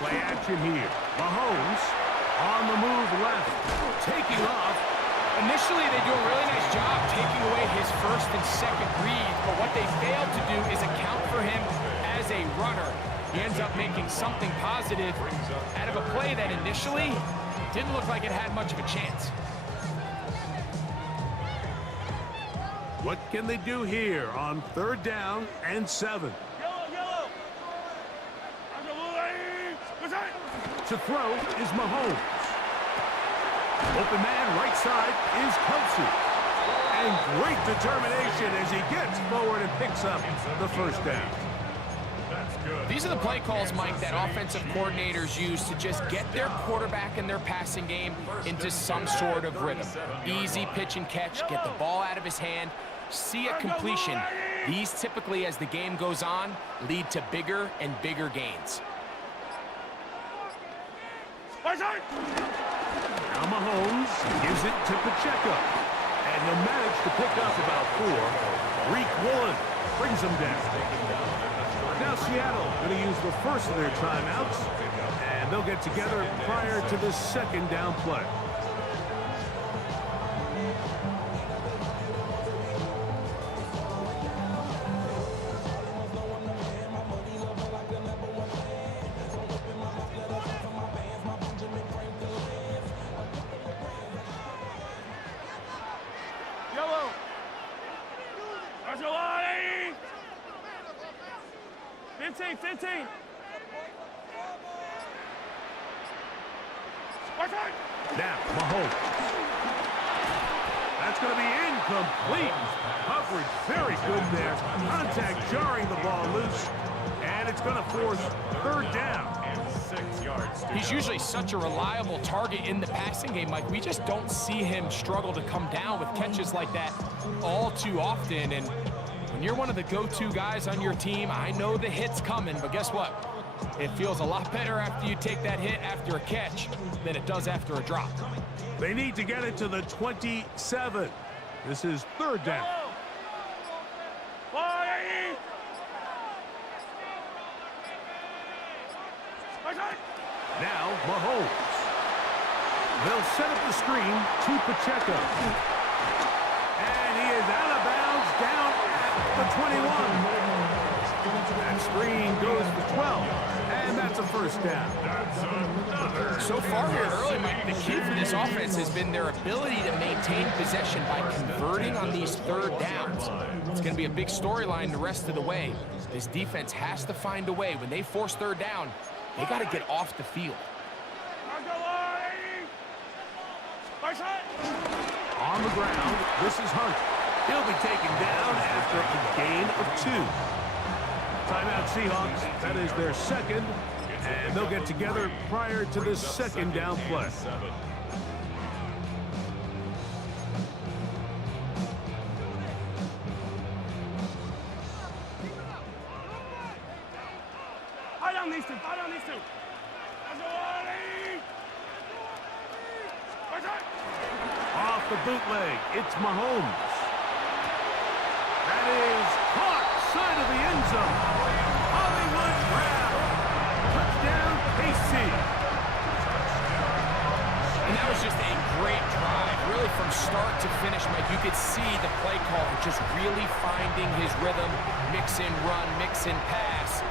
Play action here. Mahomes on the move left, taking off. Initially, they do a really nice job taking away his first and second read, but what they failed to do is account for him as a runner. He ends up making something positive out of a play that initially didn't look like it had much of a chance. What can they do here on 3rd down and 7? To throw is Mahomes. Open man right side is Kelsey. And great determination as he gets forward and picks up the first down. These are the play calls, Mike, that offensive coordinators use to just get their quarterback and their passing game into some sort of rhythm. Easy pitch and catch, get the ball out of his hand, see a completion. These typically, as the game goes on, lead to bigger and bigger gains. Now Mahomes gives it to Pacheco. And he'll manage to pick up about 4. Reek Woolen brings him down. Now Seattle going to use the first of their timeouts. And they'll get together prior to the 2nd down play. Now, Mahomes. That's going to be incomplete. Coverage very good there. Contact jarring the ball loose. And it's going to force 3rd down. And 6 yards. He's usually such a reliable target in the passing game, Mike. We just don't see him struggle to come down with catches like that all too often. And when you're one of the go-to guys on your team, I know the hit's coming, but guess what? It feels a lot better after you take that hit after a catch than it does after a drop. They need to get it to the 27. This is 3rd down. Now Mahomes. They'll set up the screen to Pacheco. And he is out of bounds down at the 21. That screen goes to 12, and that's a 1st down. So far here early, Mike, the key for this offense has been their ability to maintain possession by converting on these 3rd downs. It's going to be a big storyline the rest of the way. This defense has to find a way. When they force 3rd down, they got to get off the field. On the ground, this is Hunt. He'll be taken down after a gain of 2. Timeout Seahawks. That is their 2nd, and they'll get together prior to the 2nd down play. Off the bootleg, it's Mahomes. That is caught side of the end zone. Hollywood Brown. Touchdown, KC. And that was just a great drive. Really from start to finish, Mike, you could see the play caller just really finding his rhythm. Mix and run, mix and pass.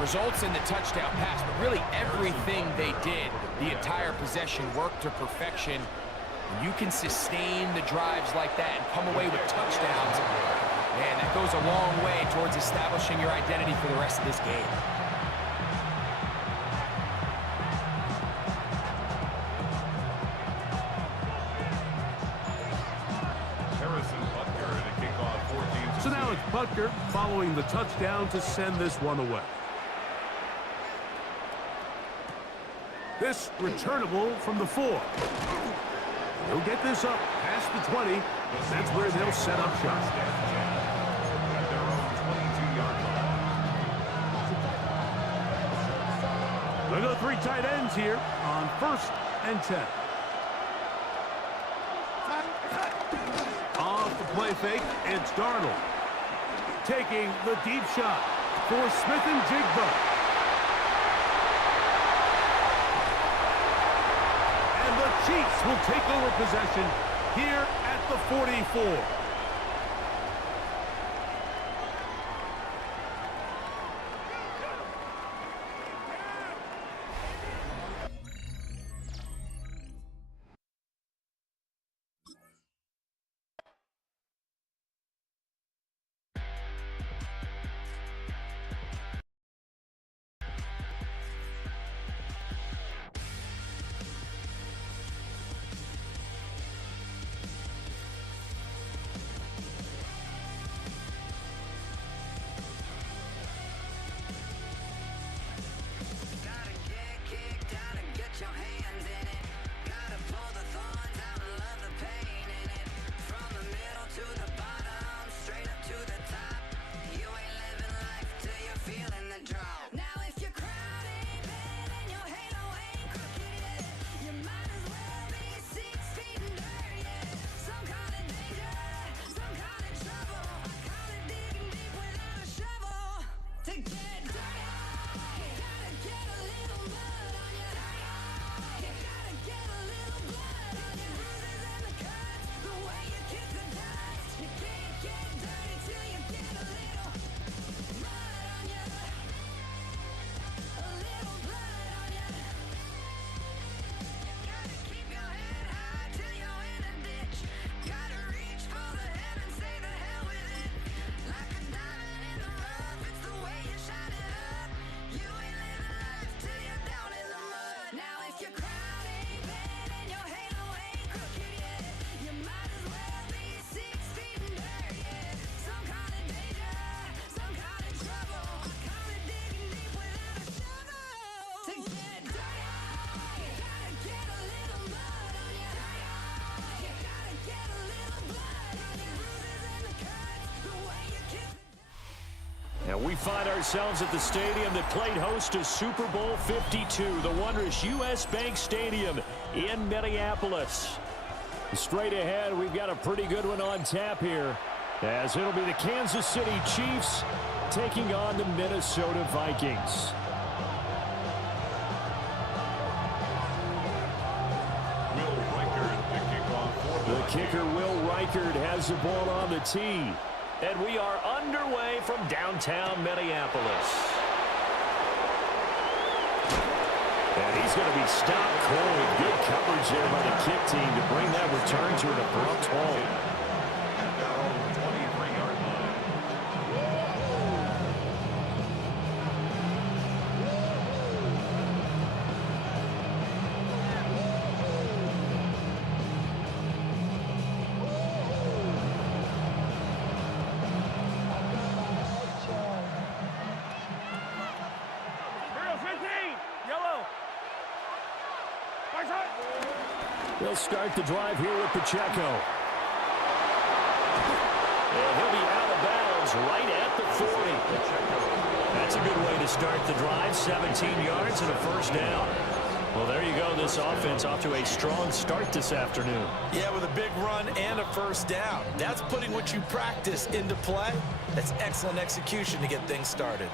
Results in the touchdown pass, but really everything they did, the entire possession worked to perfection. When you can sustain the drives like that and come away with touchdowns, man, that goes a long way towards establishing your identity for the rest of this game. So now it's Butker following the touchdown to send this one away. This returnable from the 4. He'll get this up past the 20. That's where they'll set up shop. They'll go 3 tight ends here on 1st and 10. Off the play fake, it's Darnold. Taking the deep shot for Smith and Jigba. Chiefs will take over possession here at the 44. And we find ourselves at the stadium that played host to Super Bowl 52, the wondrous U.S. Bank Stadium in Minneapolis. Straight ahead, we've got a pretty good one on tap here, as it'll be the Kansas City Chiefs taking on the Minnesota Vikings. The kicker, Will Reichard, has the ball on the tee. And we are underway from downtown Minneapolis. And he's going to be stopped cold. Good coverage there by the kick team to bring that return to an abrupt halt. They'll start the drive here with Pacheco. And he'll be out of bounds right at the 40. That's a good way to start the drive. 17 yards and a first down. Well, there you go. This offense off to a strong start this afternoon. Yeah, with a big run and a first down. That's putting what you practice into play. That's excellent execution to get things started.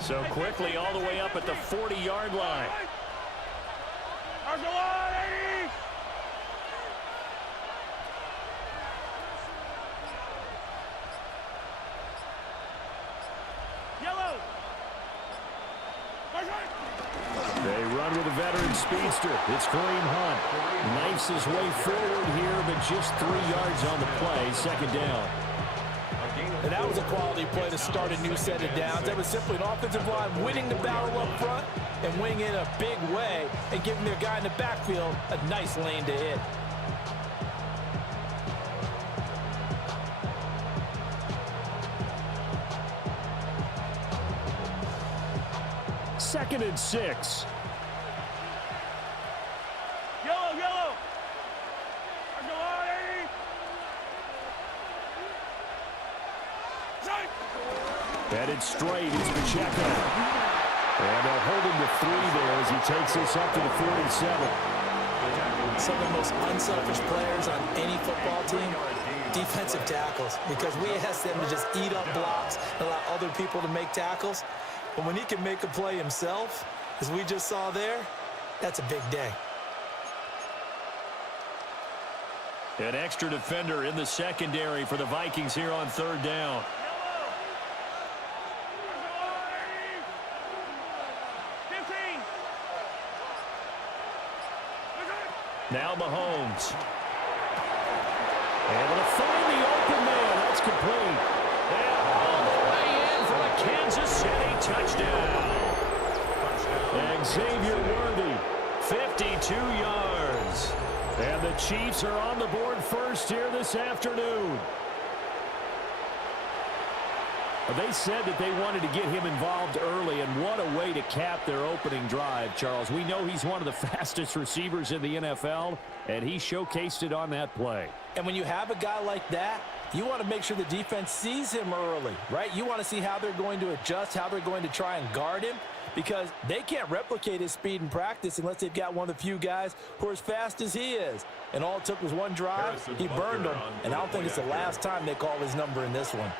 So quickly all the way up at the 40-yard line. They run with a veteran speedster. It's Kareem Hunt. Knifes his way forward here, but just 3 yards on the play. Second down. And that was a quality play to start a new set of downs. That was simply an offensive line winning the battle up front and winning in a big way and giving their guy in the backfield a nice lane to hit. Second and 6. Yellow. Headed straight is Pacheco. And they'll hold him to 3 there as he takes this up to the 47. Some of the most unselfish players on any football team, defensive tackles, because we ask them to just eat up blocks and allow other people to make tackles. But when he can make a play himself, as we just saw there, that's a big day. An extra defender in the secondary for the Vikings here on third down. Now Mahomes. Able to find the open man. That's complete. And all the way in for a Kansas City touchdown. And Xavier Worthy, 52 yards. And the Chiefs are on the board first here this afternoon. They said that they wanted to get him involved early, and what a way to cap their opening drive, Charles. We know he's one of the fastest receivers in the NFL, and he showcased it on that play. And when you have a guy like that, you want to make sure the defense sees him early, right? You want to see how they're going to adjust, how they're going to try and guard him, because they can't replicate his speed in practice unless they've got one of the few guys who are as fast as he is. And all it took was one drive. He burned them, and I don't think it's the last time they call his number in this one.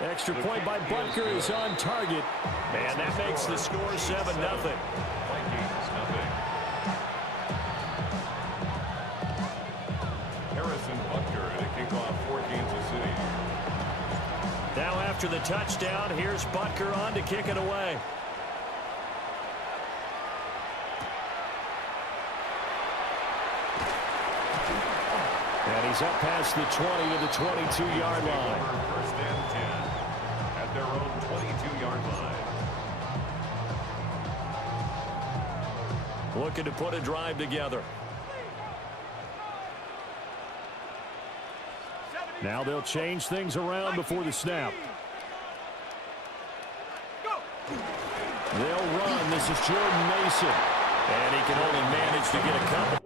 Extra point by Butker is on target. And that makes the score 7-0. Harrison Butker at a kickoff for Kansas City. Now after the touchdown, here's Butker on to kick it away. And he's up past the 20 to the 22-yard line. First and 10 at their own 22-yard line. Looking to put a drive together. Now they'll change things around before the snap. They'll run. This is Jordan Mason. And he can only manage to get a couple.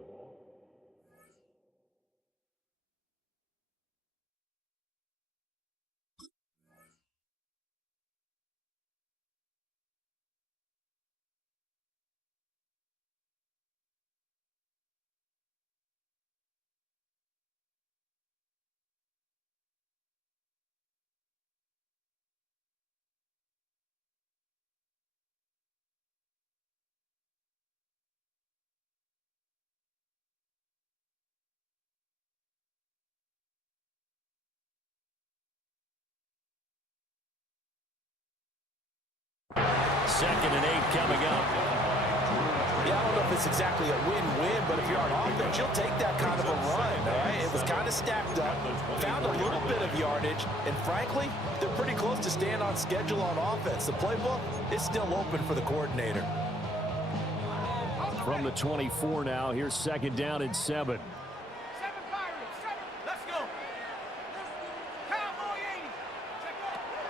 Second and 8 coming up. Yeah, I don't know if it's exactly a win-win, but if you're on offense, you'll take that kind of a run, all right? It was kind of stacked up, found a little bit of yardage, and frankly, they're pretty close to staying on schedule on offense. The playbook is still open for the coordinator. From the 24 now, here's second down and 7. Let's go.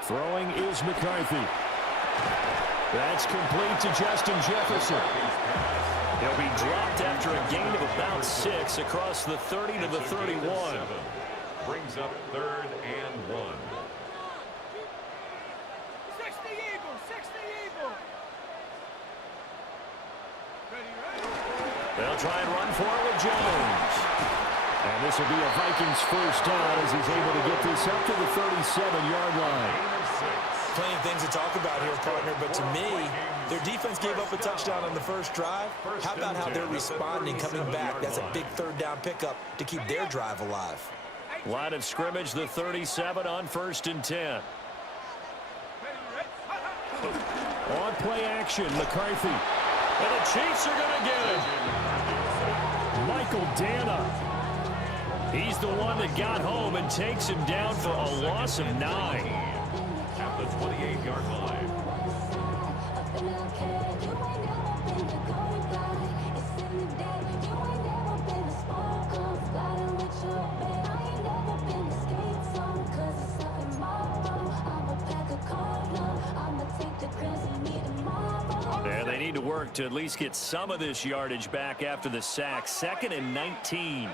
Throwing is McCarthy. That's complete to Justin Jefferson. He'll be dropped after a gain of about 6 across the 30 to the 31. Brings up 3rd and 1. 60 Eagles, 60 Eagles. Ready. They'll try and run for it with Jones. And this will be a Vikings first down as he's able to get this up to the 37-yard line. Plenty of things to talk about here, partner, but to me, their defense gave up a touchdown on the first drive. How about how they're responding, coming back? That's a big third down pickup to keep their drive alive. Line of scrimmage, the 37 on 1st and 10. On play action, McCarthy. And the Chiefs are going to get it. Michael Dana. He's the one that got home and takes him down for a loss of 9. At the 28-yard line. And they need to work to at least get some of this yardage back after the sack. 2nd and 19.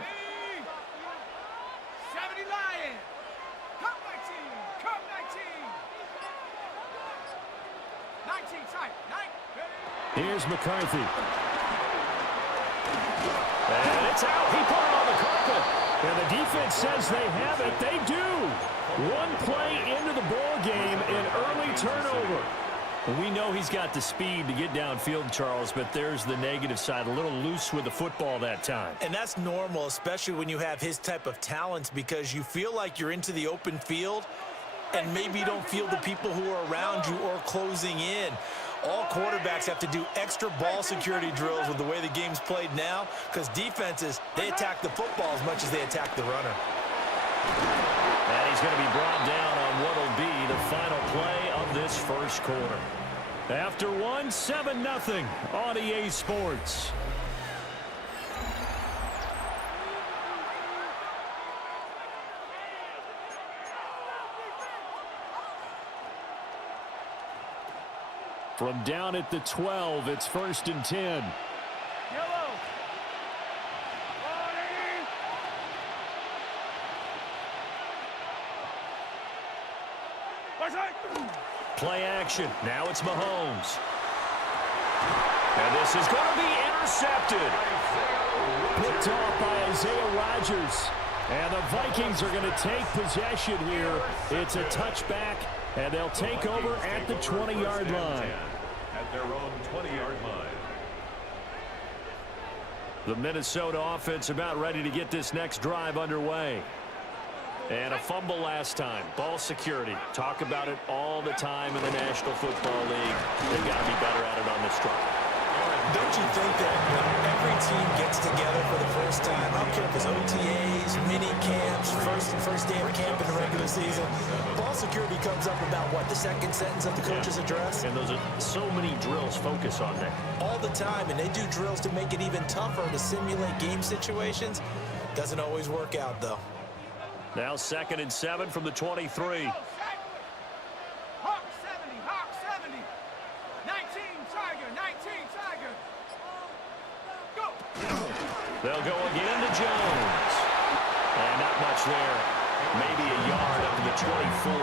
70 Lions. Come 19 tight. 9. Here's McCarthy. And it's out. He put it on the carpet. And the defense says they have it. They do. One play into the ball game, an early turnover. We know he's got the speed to get downfield, Charles, but there's the negative side. A little loose with the football that time. And that's normal, especially when you have his type of talents, because you feel like you're into the open field and maybe you don't feel the people who are around you or closing in. All quarterbacks have to do extra ball security drills with the way the game's played now, because defenses, they attack the football as much as they attack the runner. And he's going to be brought down on what will be the final play of this first quarter. After one, 7-0 on EA Sports. From down at the 12, it's 1st and 10. Play action. Now it's Mahomes. And this is going to be intercepted. Picked off by Isaiah Rodgers. And the Vikings are going to take possession here. It's a touchback, and they'll take over at the 20-yard line. At their own 20-yard line. The Minnesota offense about ready to get this next drive underway. And a fumble last time. Ball security. Talk about it all the time in the National Football League. They've got to be better at it on this drive. Don't you think that when every team gets together for the first time, I don't care if it's OTAs, mini camps, first day of camp in the regular season, ball security comes up about, what, the second sentence of the coach's address? And those are so many drills focus on that. All the time, and they do drills to make it even tougher to simulate game situations. Doesn't always work out, though. Now 2nd and 7 from the 23. Hawk 70, 19 Tiger. Go. They'll go again to Jones. And not much there. Maybe a yard up to the 24.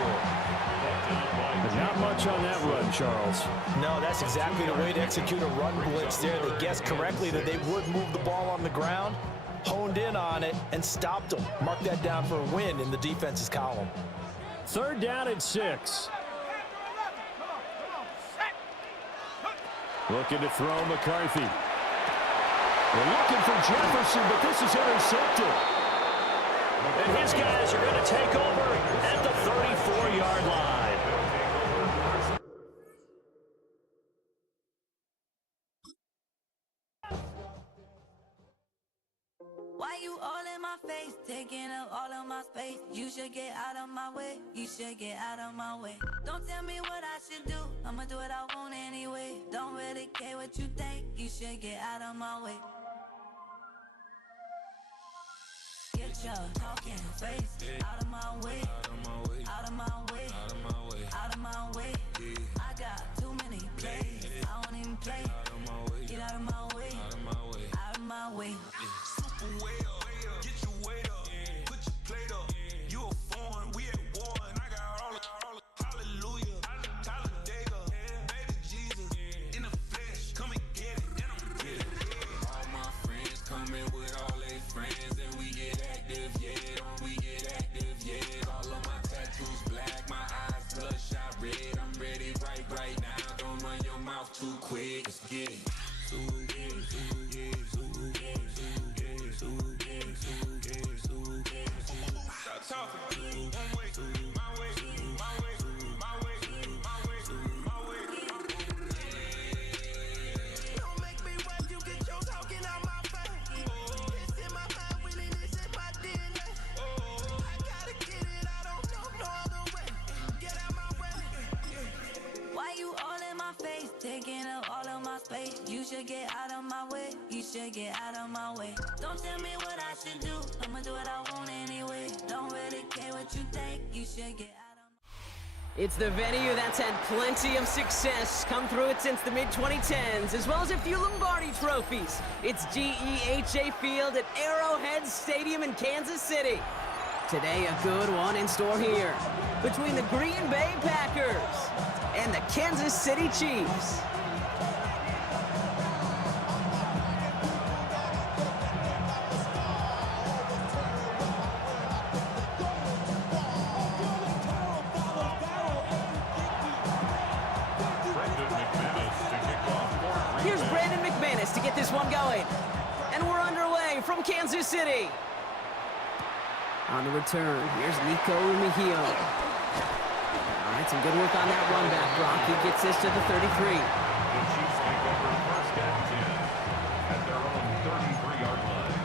But not much on that run, Charles. No, that's exactly the way to execute a run blitz there. They guessed correctly that they would move the ball on the ground, honed in on it, and stopped them. Mark that down for a win in the defense's column. 3rd down and 6. Looking to throw McCarthy. They're looking for Jefferson, but this is intercepted. And his guys are going to take over at the 34-yard line. Why you all in my face, taking up all of my space? You should get out of my way, you should get out of my way. Don't tell me what I should do, I'ma do what I want anyway. Don't really care what you think, you should get out of my way. Get your talking face out of my way, out of my way, out of my way. I got too many plays, I don't even play. Get out of my way, out of my way. Get your weight up, put your plate up. You a foreign, we at war, and I got all hallelujah. Talladega, baby Jesus, in the flesh, come and get it, and I'm get it. All my friends coming with all their friends, and we get active, yeah, we get active, yeah. All of my tattoos black, my eyes bloodshot red. I'm ready right now. Don't run your mouth too quick. Let's get it. Stop talking. One way, my way, my way, my way, my way, my way. Don't make me run, you get your talking out my face. It's in my mind, winning this in my DNA. I gotta get it, I don't know no other way. Get out my way. Why you all in my face, taking up all of my space? You should get out of my way, you should get out of my way. Don't tell me what I should do, I'ma do what I want anyway. Don't really care what you think, you should get out of my way. It's the venue that's had plenty of success come through it since the mid-2010s, as well as a few Lombardi trophies. It's GEHA Field at Arrowhead Stadium in Kansas City. Today, a good one in store here between the Green Bay Packers and the Kansas City Chiefs. Kansas City. On the return, here's Nico Mejio. All right, some good work on that run back, Brock. He gets this to the 33. The Chiefs take over first and 10 at their own 33-yard line.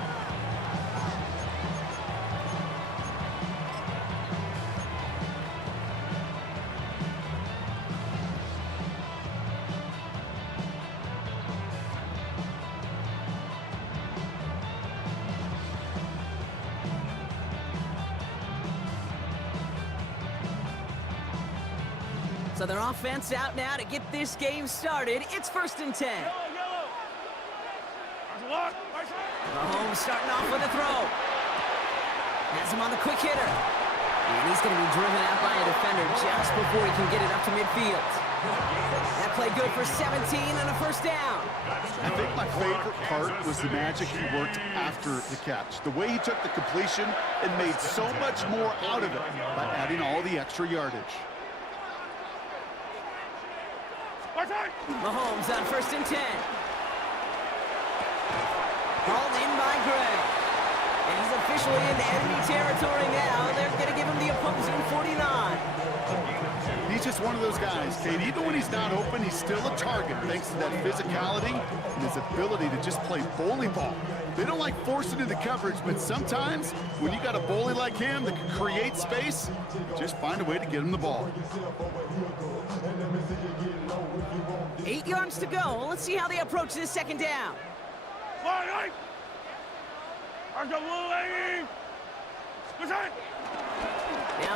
So their offense out now to get this game started. It's 1st and 10. Mahomes starting off with a throw. Has him on the quick hitter. And he's going to be driven out by a defender just before he can get it up to midfield. That play good for 17 and a first down. I think my favorite part was the magic he worked after the catch. The way he took the completion and made so much more out of it by adding all the extra yardage. Mahomes on 1st and 10. Hauled in by Gray. And he's officially into enemy territory now. They're going to give him the opposing 49. He's just one of those guys, Kate. Even when he's not open, he's still a target thanks to that physicality and his ability to just play bully ball. They don't like forcing into coverage, but sometimes when you got a bully like him that can create space, you just find a way to get him the ball. 8 yards to go. Let's see how they approach this second down. Now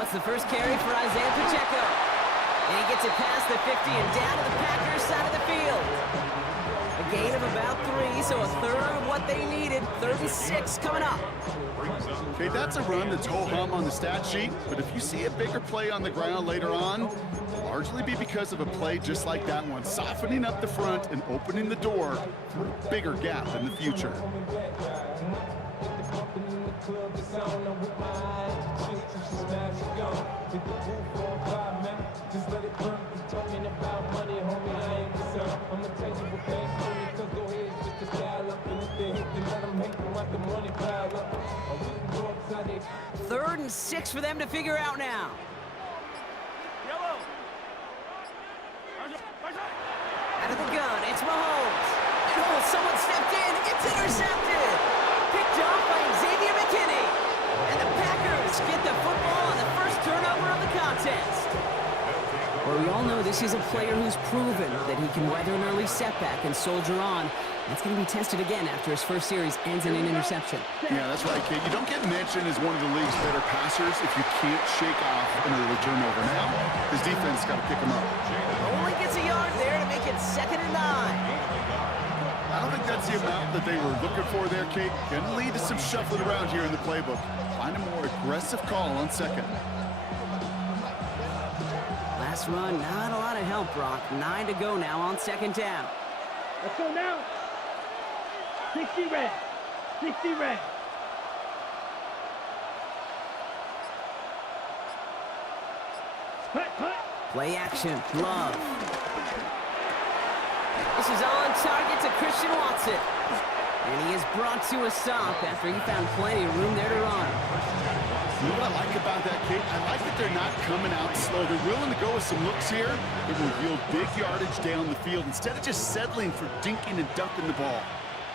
it's the first carry for Isaiah Pacheco. And he gets it past the 50 and down to the Packers side of the field. A gain of about 3, so a third of what they needed. 36 coming up. Okay, that's a run that's ho-hum on the stat sheet, but if you see a bigger play on the ground later on, it'll largely be because of a play just like that one, softening up the front and opening the door for a bigger gap in the future. Third and 6 for them to figure out now. Out of the gun, it's Mahomes. And oh, someone stepped in. It's intercepted. Picked off by Xavier McKinney. And the Packers get the football on the first turnover of the contest. Well, we all know this is a player who's proven that he can weather an early setback and soldier on. That's going to be tested again after his first series ends in an interception. Yeah, that's right, kid. You don't get mentioned as one of the league's better passers if you can't shake off an early turnover. Now, his defense got to pick him up. Only gets a yard there to make it 2nd and 9. I don't think that's the amount that they were looking for there, Kate. Going to lead to some shuffling around here in the playbook. Find a more aggressive call on 2nd. Last run, not a lot of help, Brock. 9 to go now on 2nd down. Let's go now. 60 red. 60 red. Play action. Love. This is on target to Christian Watson. And he is brought to a stop after he found plenty of room there to run. You know what I like about that, Kate? I like that they're not coming out slow. They're willing to go with some looks here that will yield big yardage down the field instead of just settling for dinking and dunking the ball.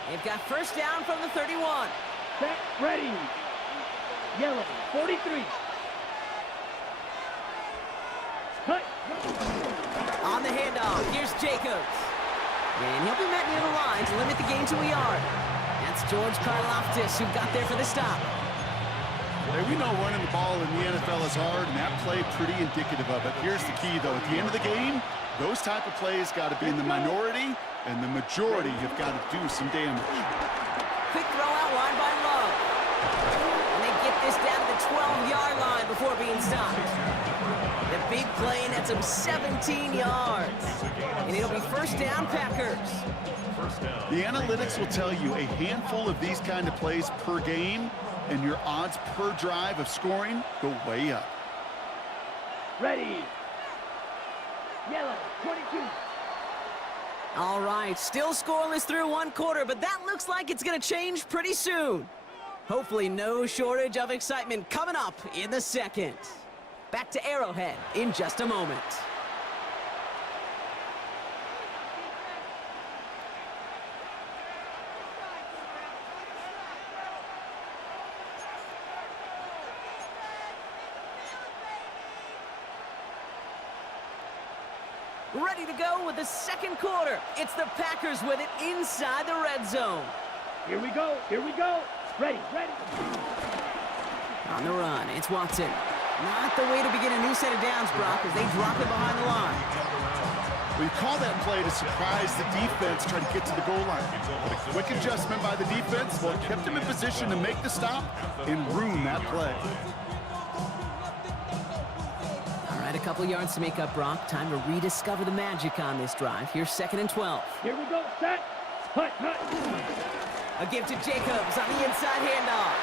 They've got first down from the 31. Set, ready. Yellow, 43. Cut. On the handoff, here's Jacobs. And he'll be met near the line to limit the gain to a yard. That's George Karlaftis who got there for the stop. Hey, we know running the ball in the NFL is hard, and that play pretty indicative of it. Here's the key, though. At the end of the game, those type of plays got to be in the minority, and the majority have got to do some damage. Quick throw out wide by Love. And they get this down to the 12-yard line before being stopped. The big play nets him 17 yards. And it'll be first down, Packers. The analytics will tell you a handful of these kind of plays per game, and your odds per drive of scoring go way up. Ready. Yellow, 22. All right, still scoreless through 1 quarter, but that looks like it's going to change pretty soon. Hopefully no shortage of excitement coming up in the second. Back to Arrowhead in just a moment. Ready to go with the second quarter. It's the Packers with it inside the red zone. Here we go. Here we go. Ready, ready. On the run, it's Watson. Not the way to begin a new set of downs, Brock, as they drop it behind the line. Well, you call that play to surprise the defense, try to get to the goal line. But a quick adjustment by the defense, well, it kept him in position to make the stop and ruin that play. All right, a couple yards to make up, Brock. Time to rediscover the magic on this drive. Here's 2nd and 12. Here we go. Set. Hut, hut. A give to Jacobs on the inside handoff.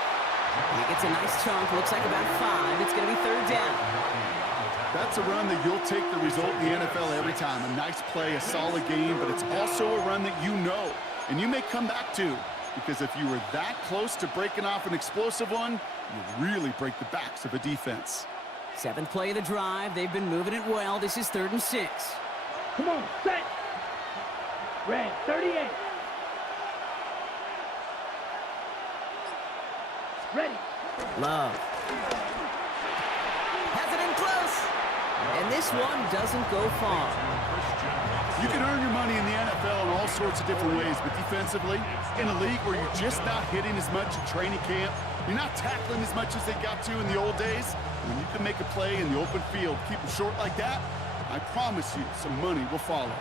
He gets a nice chunk, looks like about 5. It's going to be 3rd down. That's a run that you'll take the result in the NFL every time. A nice play, a solid game, but it's also a run that you know, and you may come back to, because if you were that close to breaking off an explosive one, you really break the backs of a defense. 7th play of the drive. They've been moving it well. This is 3rd and 6. Come on, set. Red, 38. Ready. Love. Has it in close. And this one doesn't go far. You can earn your money in the NFL in all sorts of different ways, but defensively, in a league where you're just not hitting as much in training camp, you're not tackling as much as they got to in the old days, when you can make a play in the open field, keep them short like that, I promise you some money will follow.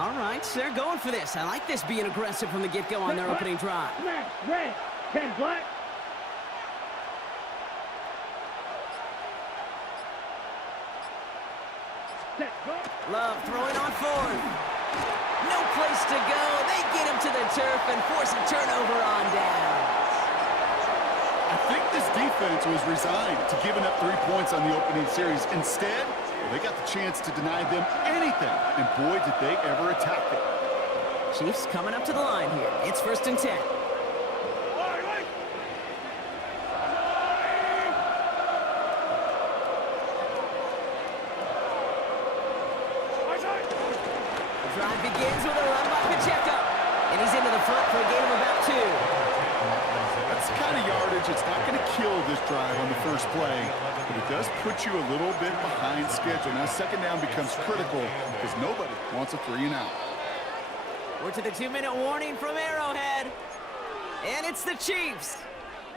All right, they're going for this. I like this being aggressive from the get-go on their opening drive. Smash, red, 10 black. Set, go. Love throwing on 4th. No place to go. They get him to the turf and force a turnover on down. I think this defense was resigned to giving up 3 points on the opening series. Instead, they got the chance to deny them anything, and boy, did they ever attack it. Chiefs coming up to the line here. It's 1st and 10. The drive begins with a run by Pacheco, and he's into the front for a gain of about 2. That's the kind of yardage, it's not going to kill this drive on the first play, but it does put you a little bit behind schedule. Now, 2nd down becomes critical because nobody wants a 3 and out. We're to the 2-minute warning from Arrowhead, and it's the Chiefs,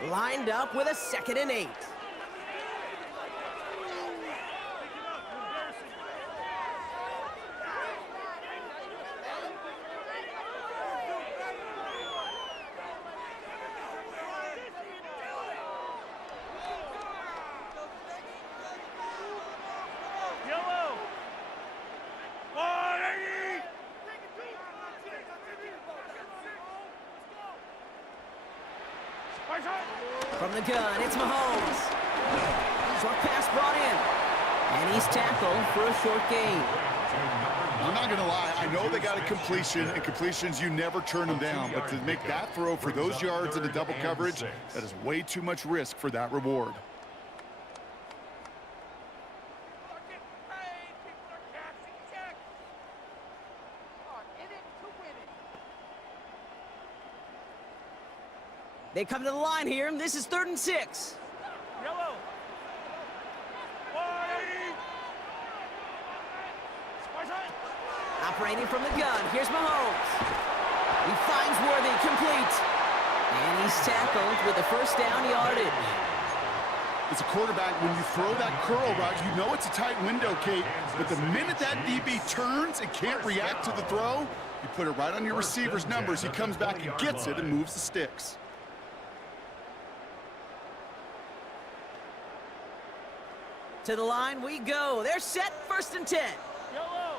lined up with a 2nd and 8. From the gun, it's Mahomes. Short pass brought in. And he's tackled for a short gain. I'm not going to lie, I know they got a completion, and completions, you never turn them down. But to make that throw for those yards in the double coverage, that is way too much risk for that reward. They come to the line here, and this is 3rd and 6. Yellow. Operating from the gun, here's Mahomes. He finds Worthy, complete. And he's tackled with the 1st down yardage. As a quarterback, when you throw that curl route, you know it's a tight window, Kate. But the minute that DB turns and can't react to the throw, you put it right on your receiver's numbers. He comes back and gets it and moves the sticks. To the line we go. They're set, 1st and 10. Yellow.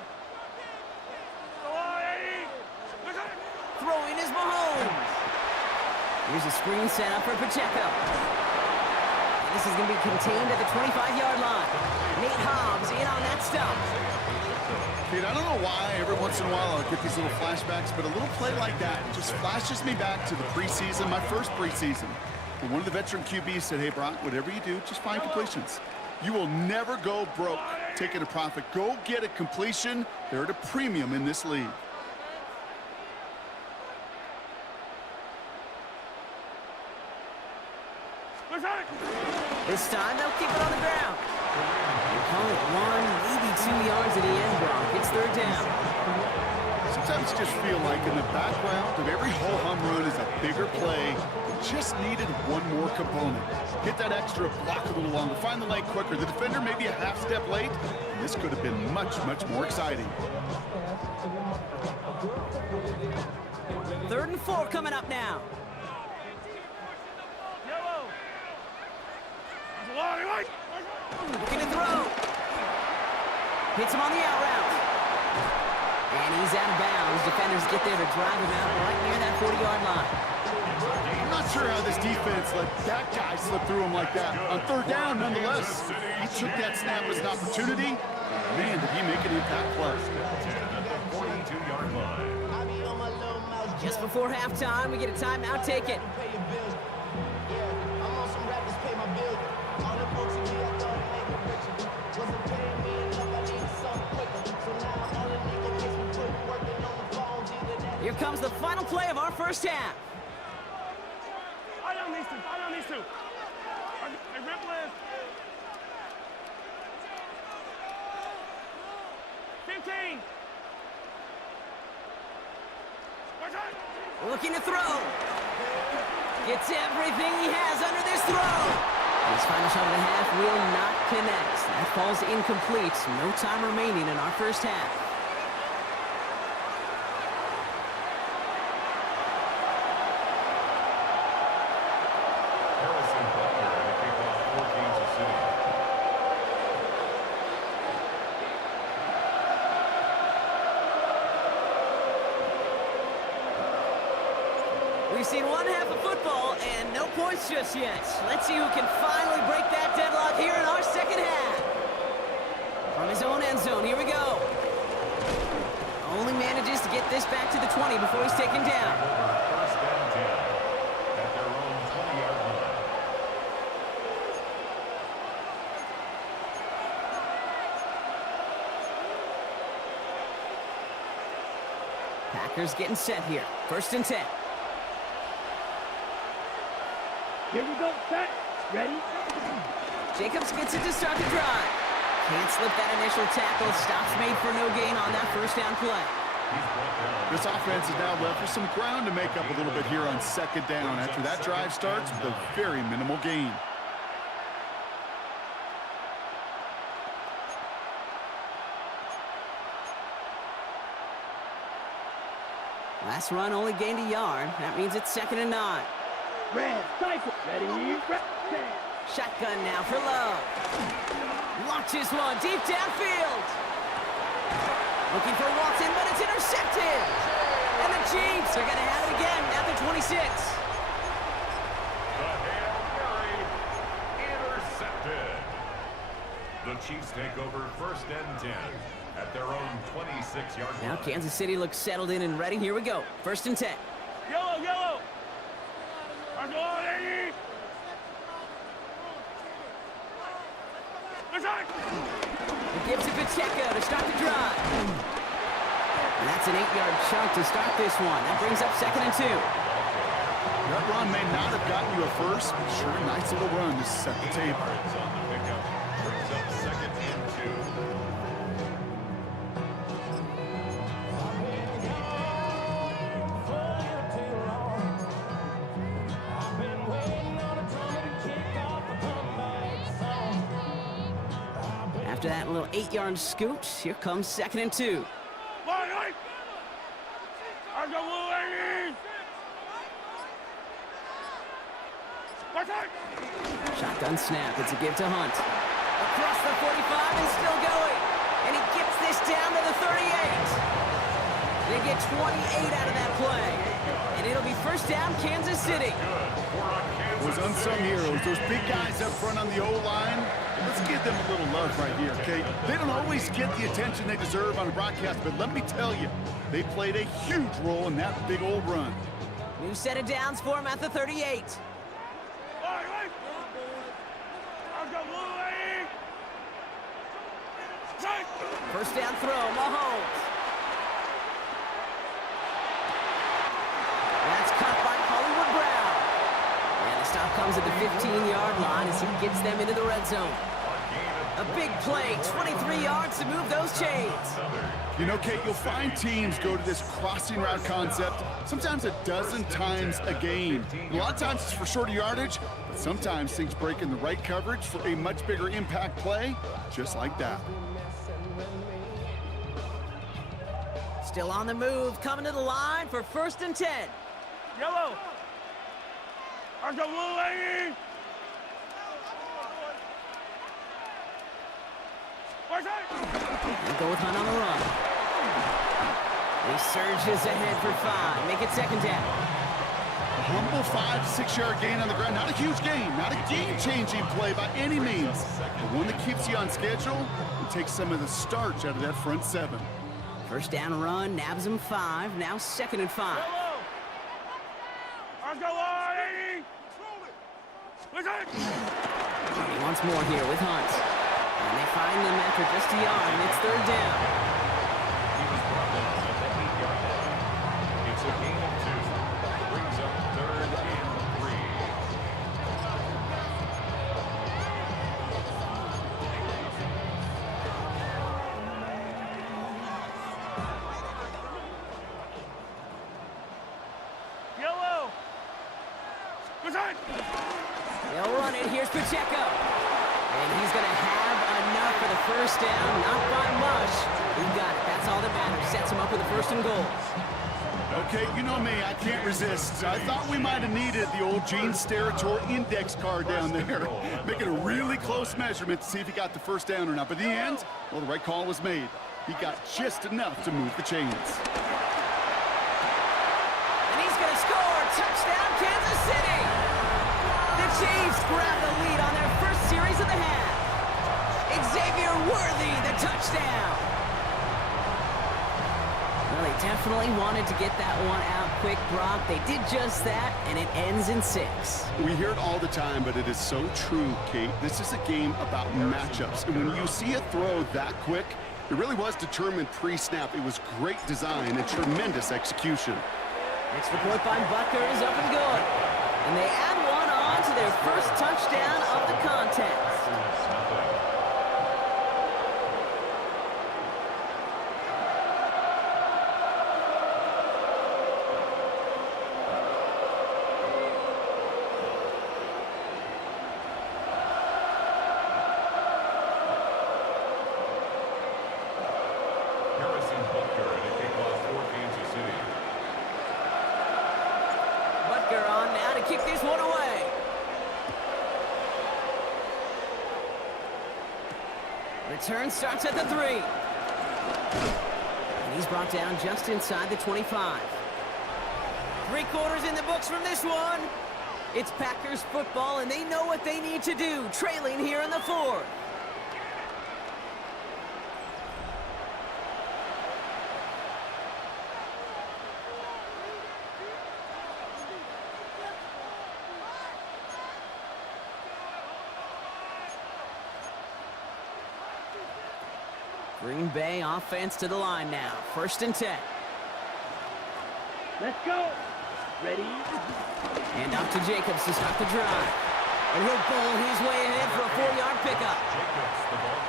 Throwing is Mahomes. Here's a screen set up for Pacheco. This is going to be contained at the 25-yard line. Nate Hobbs in on that stop. Kate, I don't know why every once in a while I'll get these little flashbacks, but a little play like that just flashes me back to the preseason, my first preseason. But one of the veteran QBs said, hey, Brock, whatever you do, just find completions. You will never go broke taking a profit. Go get a completion. They're at a premium in this league. This time, they'll keep it on the ground. They call it 1, maybe 2 yards at the end, Brock. It's third down. Sometimes just feel like in the background of every ho-hum run is a bigger play. Just needed one more component. Hit that extra block a little longer. Find the lane quicker. The defender maybe a half step late. And this could have been much, much more exciting. 3rd and 4 coming up now. Looking to throw. Hits him on the out route. And he's out of bounds. Defenders get there to drive him out right near that 40-yard line. I'm not sure how this defense let that guy slip through him like that. On 3rd down, nonetheless. He took that snap as an opportunity. Man, did he make an impact play. 42-yard line. Just before halftime, we get a timeout taken. Here comes the final play of our first half. I don't need to. I rip left. 15. Looking to throw. Gets everything he has under this throw. This final shot of the half will not connect. That falls incomplete. No time remaining in our first half. We've seen one half of football and no points just yet. Let's see who can finally break that deadlock here in our second half. From his own end zone, here we go. Only manages to get this back to the 20 before he's taken down. First and 10 at their own 20-yard line. Packers getting set here. 1st and 10. Here we go, set, ready. Jacobs gets it to start the drive. Can't slip that initial tackle. Stops made for no gain on that 1st down play. This offense is now left with some ground to make up a little bit here on 2nd down after that drive starts with a very minimal gain. Last run only gained a yard. That means it's 2nd and 9. Red, cycle, ready, red, Shotgun now for Love. Launches one deep downfield. Looking for Watson, but it's intercepted. And the Chiefs are going to have it again at the 26. The Hail Mary intercepted. The Chiefs take over 1st and 10 at their own 26-yard line. Now Kansas City looks settled in and ready. Here we go. 1st and 10. Yellow. It gives it Pacheco to start the drive. And that's an 8-yard chunk to start this one. That brings up 2nd and 2. That run may not have gotten you a first, but sure, nice little run to set the table. Yards on the pickup. Brings up 2nd and 2. After that little 8-yard scoot, here comes 2nd and 2. Shotgun snap. It's a give to Hunt. Across the 45 and still going. And he gets this down to the 38. They get 28 out of that play. And it'll be 1st down, Kansas City. Those unsung heroes, those big guys up front on the O-line, let's give them a little love right here, okay? They don't always get the attention they deserve on a broadcast, but let me tell you, they played a huge role in that big old run. New set of downs for him at the 38. First down throw, Mahomes. That's caught by Hollywood Brown. And the stop comes at the 15-yard line as he gets them into the red zone. A big play, 23 yards to move those chains. You know, Kate, you'll find teams go to this crossing route concept sometimes a dozen times a game. A lot of times it's for shorter yardage, but sometimes things break in the right coverage for a much bigger impact play, just like that. Still on the move, coming to the line for 1st and 10. Yellow. Argo blue lady. And go with Hunt on the run. He surges ahead for 5. Make it 2nd down. A humble 5 to 6 yard gain on the ground. Not a huge gain, not a game-changing play by any means, but one that keeps you on schedule and takes some of the starch out of that front 7. First down run, nabs him 5. Now 2nd and 5. Once more here with Hunt. And they find him after just a yard, and it's 3rd down. He was brought down at the 8-yard line. It's a gain of 2. Brings up 3rd and 3. Yellow. They'll run it. Here's Pacheco. And he's going to have enough for the first down. Not by much. He got it. That's all that matters. Sets him up with a 1st and goal. Okay, you know me, I can't resist. I thought we might have needed the old Gene Steratore index card down there. Making a really close measurement to see if he got the first down or not. But in the end, well, the right call was made. He got just enough to move the chains. And he's going to score. Touchdown, Kansas City. The Chiefs grab the lead on their first series of the half. Xavier Worthy, the touchdown. Well, they definitely wanted to get that one out quick, Brock. They did just that, and it ends in 6. We hear it all the time, but it is so true, Kate. This is a game about matchups, and when you see a throw that quick, it really was determined pre-snap. It was great design and tremendous execution. Extra point by Butker is up and good. And they add one on to their first touchdown of the contest. Harrison Butker and a kickoff for Kansas City. Butker on now to kick this one away. Return starts at the 3. And he's brought down just inside the 25. 3 quarters in the books from this one. It's Packers football, and they know what they need to do, trailing here in the 4th. Green Bay offense to the line now. 1st and 10. Let's go. Ready? And off to Jacobs to start the drive. And he'll bowl his way ahead for a 4-yard pickup.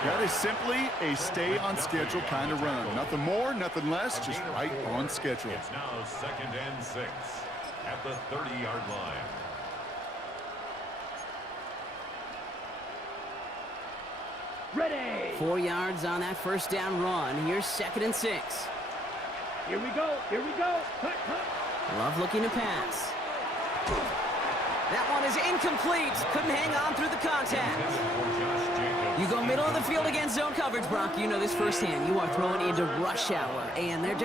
That is simply a stay on schedule kind of run. Nothing more, nothing less, just right on schedule. It's now 2nd and 6 at the 30-yard line. Ready. 4 yards on that first down run. Here's 2nd and 6. Here we go. Here we go. Cut, cut. Love looking to pass. That one is incomplete. Couldn't hang on through the contact. You go middle of the field against zone coverage, Brock. You know this firsthand. You are throwing into rush hour, and there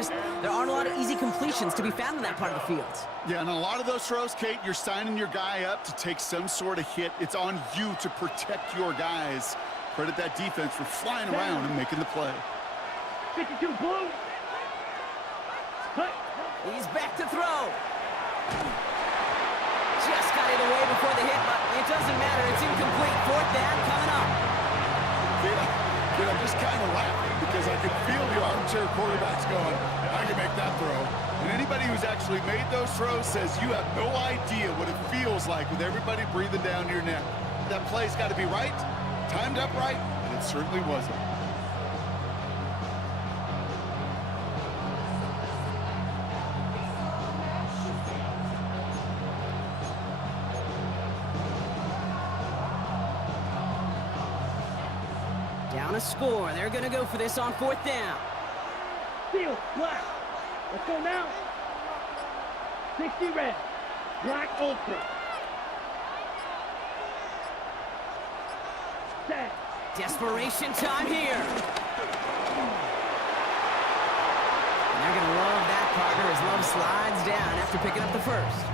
aren't a lot of easy completions to be found in that part of the field. Yeah, and a lot of those throws, Kate, you're signing your guy up to take some sort of hit. It's on you to protect your guys. Credit that defense for flying around and making the play. 52 blue. Cut. He's back to throw. Just got it away before the hit, but It doesn't matter. It's incomplete. Fourth down coming up. Kid, I'm just kind of laughing because I can feel the armchair quarterbacks going, I can make that throw. And anybody who's actually made those throws says you have no idea what it feels like with everybody breathing down your neck. That play's got to be right, timed up right, and it certainly wasn't. Down a score. They're going to go for this on fourth down. Field, black. Let's go now. 60 red. Black ultra. Set. Desperation time here. And they're going to love that, partner, as Love slides down after picking up the first.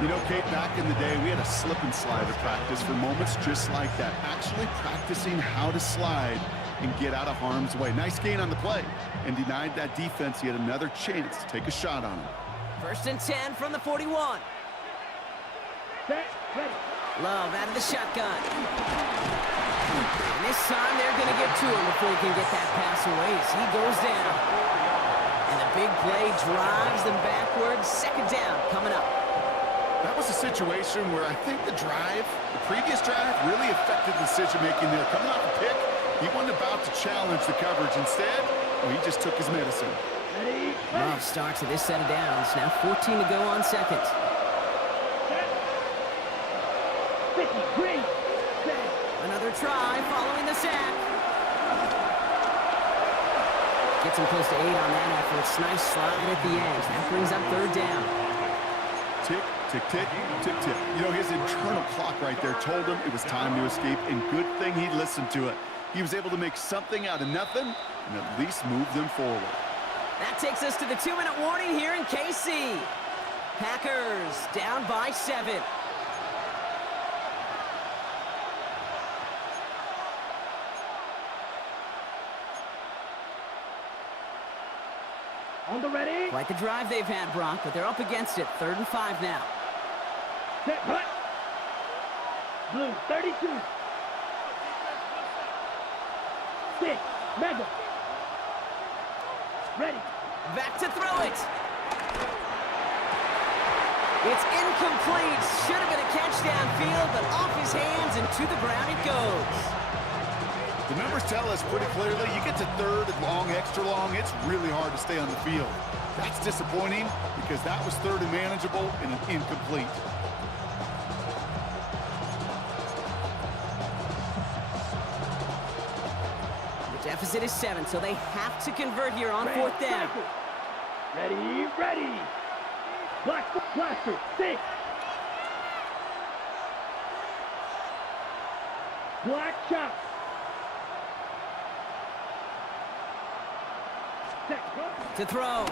You know, Kate, back in the day, we had a slip and slide at practice for moments just like that. Actually practicing how to slide and get out of harm's way. Nice gain on the play, and denied that defense. He had another chance to take a shot on him. First and 10 from the 41. Set. Ready. Love out of the shotgun. And this time they're going to get to him before he can get that pass away. So he goes down. And the big play drives them backwards. Second down coming up. That was a situation where I think the previous drive, really affected decision-making there. Coming off a pick, he wasn't about to challenge the coverage. Instead, he just took his medicine. Ready. Love starts with this set of downs. Now 14 to go on second. Set. 50 green. Set. Another try following the sack. Gets him close to 8 on that effort. Nice slide at the end. That brings up third down. Tick, tick, tick, tick, tick. You know, his internal clock right there told him it was time to escape, and good thing he listened to it. He was able to make something out of nothing and at least move them forward. That takes us to the 2-minute warning here in KC. Packers down by 7. On the ready. Quite the drive they've had, Brock, but they're up against it. 3rd and 5 now. Set. Hut. Blue 32. 6. Mega. Ready. Back to throw it. It's incomplete. Should have been a catch downfield, but off his hands and to the ground it goes. The numbers tell us pretty clearly, you get to 3rd and long, extra long, it's really hard to stay on the field. That's disappointing because that was 3rd and manageable and an incomplete. The deficit is 7, so they have to convert here on 4th down. Ready, ready. Black blaster, 6. Black shot. To throw.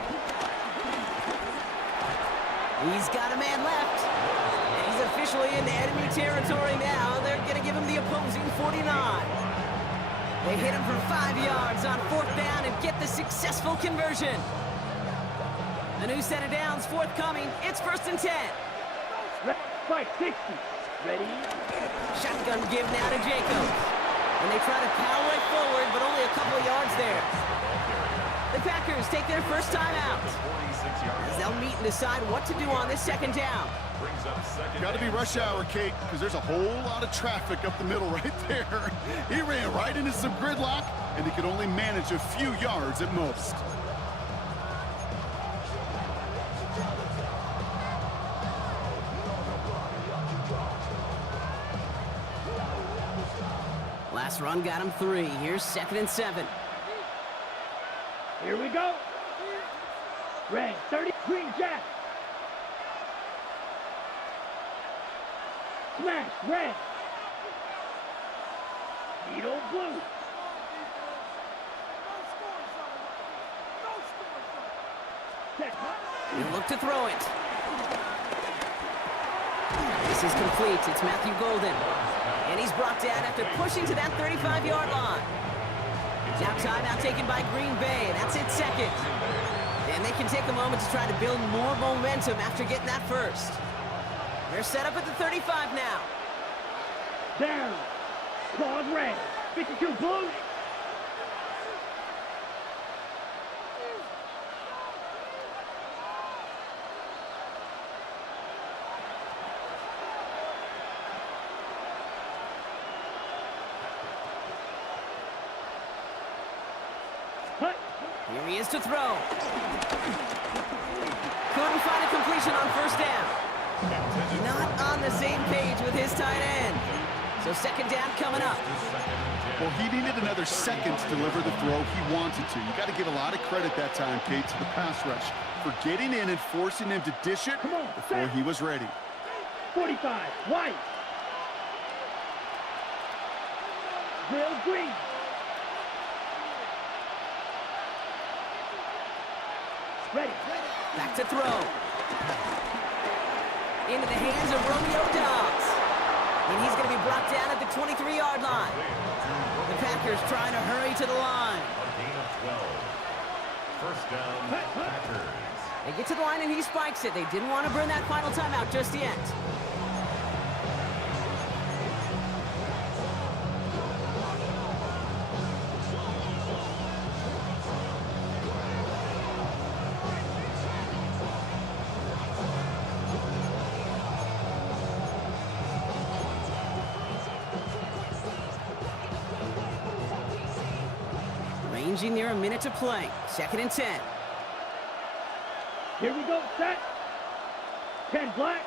He's got a man left. And he's officially into enemy territory now. They're going to give him the opposing 49. They hit him for 5 yards on 4th down and get the successful conversion. A new set of downs forthcoming. It's 1st and 10. Fight 60. Ready? Shotgun give now to Jacobs. And they try to power right forward, but only a couple of yards there. The Packers take their first time out. As they'll meet and decide what to do on this 2nd down. Got to be rush hour, Kate, because there's a whole lot of traffic up the middle right there. He ran right into some gridlock, and he could only manage a few yards at most. Last run got him 3. Here's 2nd and 7. Here we go. Red 30. Green jack. Smash. Red. Needle blue. Set. He'll look to throw it. This is complete. It's Matthew Golden. And he's brought down after pushing to that 35-yard line. Now timeout taken by Green Bay. That's it, 2nd. And they can take a moment to try to build more momentum after getting that first. They're set up at the 35 now. Down. Pause red. 52 blue. Hut. Here he is to throw. Couldn't find a completion on first down. Not on the same page with his tight end. So second down coming up. Well, he needed another second to deliver the throw he wanted to. You got to give a lot of credit that time, Kate, to the pass rush for getting in and forcing him to dish it before he was ready. 45. White. Drill green. Ready. Back to throw. Into the hands of Romeo Dobbs. And he's going to be brought down at the 23-yard line. The Packers trying to hurry to the line. A gain of 12. First down, Packers. They get to the line and he spikes it. They didn't want to burn that final timeout just yet. Ranging near a minute to play. Second and 10. Here we go. Set. 10 black.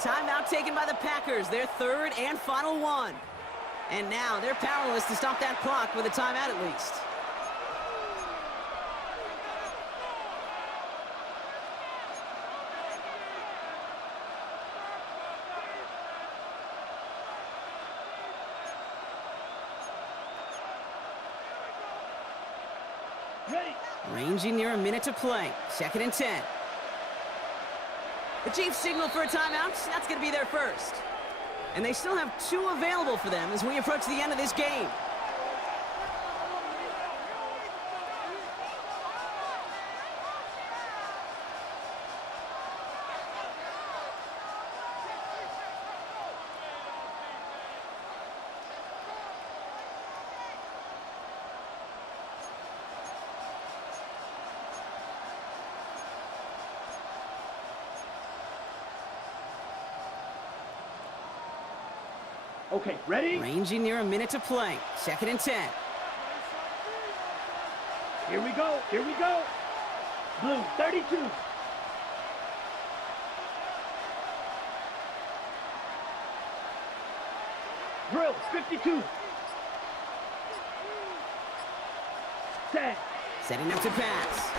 Timeout taken by the Packers, their third and final one. And now they're powerless to stop that clock with a timeout at least. Ready. Ranging near a minute to play. Second and 10. The Chiefs signal for a timeout. That's going to be their first. And they still have two available for them as we approach the end of this game. Okay, ready? Ranging near a minute to play. Second and 10. Here we go. Here we go. Blue, 32. Drill, 52. Set. Setting up to pass.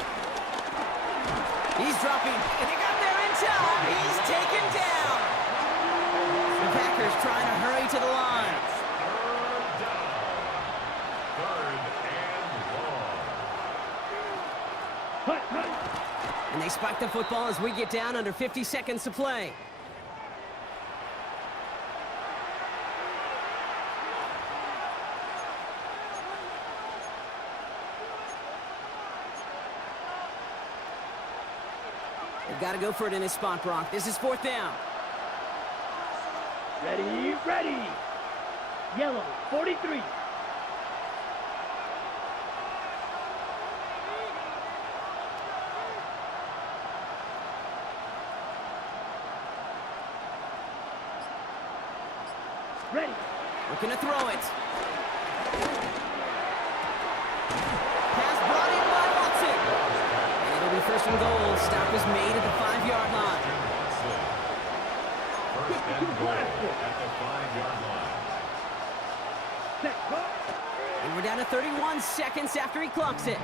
He's dropping, and he got there in time. He's taken down. The Packers trying to hurry to the line. Third down. Third and long. Hut, hut. And they spike the football as we get down under 50 seconds to play. They've got to go for it in his spot, Brock. This is fourth down. Ready, ready. Yellow, 43. Ready. Looking to throw it. Pass brought in by Watson. And it'll be first and goal. Stop is made at the 5-yard line. First and goal at the 5-yard line. Set, go. And we're down to 31 seconds after he clocks it.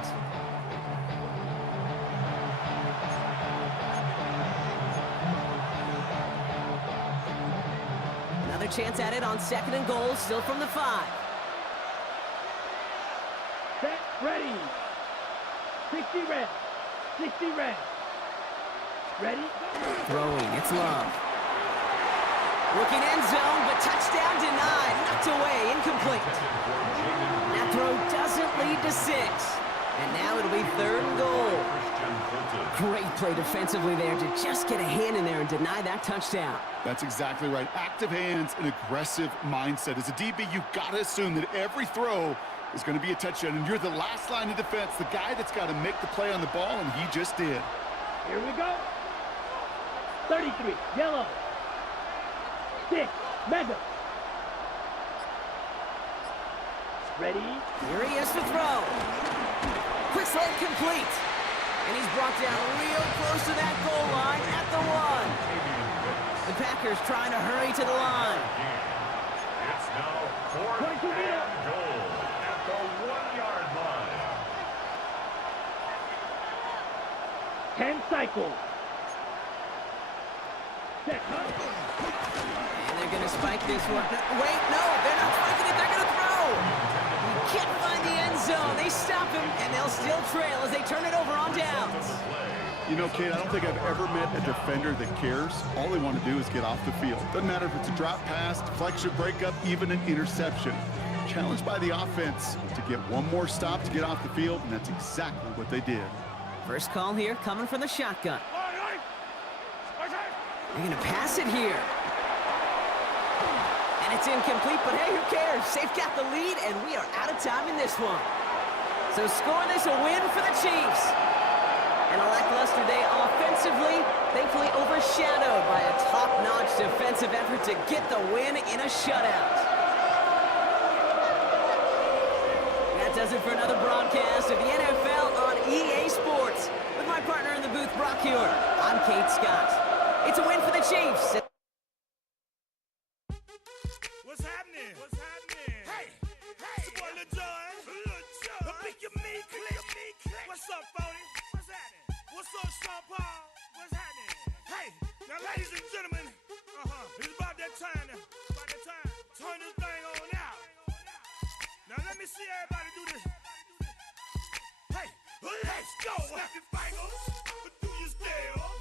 Another chance at it on second and goal, still from the 5. Set, ready. 60 red. 60 red. Ready? Throwing, it's Love. Looking end zone, but touchdown denied. Knocked away, incomplete. That throw doesn't lead to 6. And now it'll be 3rd and goal. Great play defensively there to just get a hand in there and deny that touchdown. That's exactly right. Active hands and aggressive mindset. As a DB, you've got to assume that every throw is going to be a touchdown, and you're the last line of defense, the guy that's got to make the play on the ball, and he just did. Here we go. 33, yellow. 6, mega. Ready? Here he is to throw. Quick throw complete. And he's brought down real close to that goal line at the 1. The Packers trying to hurry to the line. It's now 4th and goal at the 1-yard line. 10 cycles. Set up. And they're going to spike this one. Wait, no, they're not spiking it. They're going to throw. He can't find the end zone. They stop him, and they'll still trail as they turn it over on downs. You know, Kate, I don't think I've ever met a defender that cares. All they want to do is get off the field. Doesn't matter if it's a drop pass, deflection, breakup, even an interception. Challenged by the offense to get one more stop to get off the field, and that's exactly what they did. First call here coming from the shotgun. They're going to pass it here. And it's incomplete, but hey, who cares? They've got the lead, and we are out of time in this one. So score this a win for the Chiefs. And a lackluster day offensively, thankfully overshadowed by a top-notch defensive effort to get the win in a shutout. That does it for another broadcast of the NFL on EA Sports. With my partner in the booth, Brock Huard, I'm Kate Scott. It's a win for the Chiefs. What's happening? What's happening? Hey, it's your boy Lil Jon. The Pick Your Me Click. What's up, Phony? What's happening? What's up, Sean Paul? What's happening? Hey, now ladies and gentlemen, it's about that time. Turn this thing on out. Now let me see everybody do this. Hey, let's go. Snap your fingers, do your style.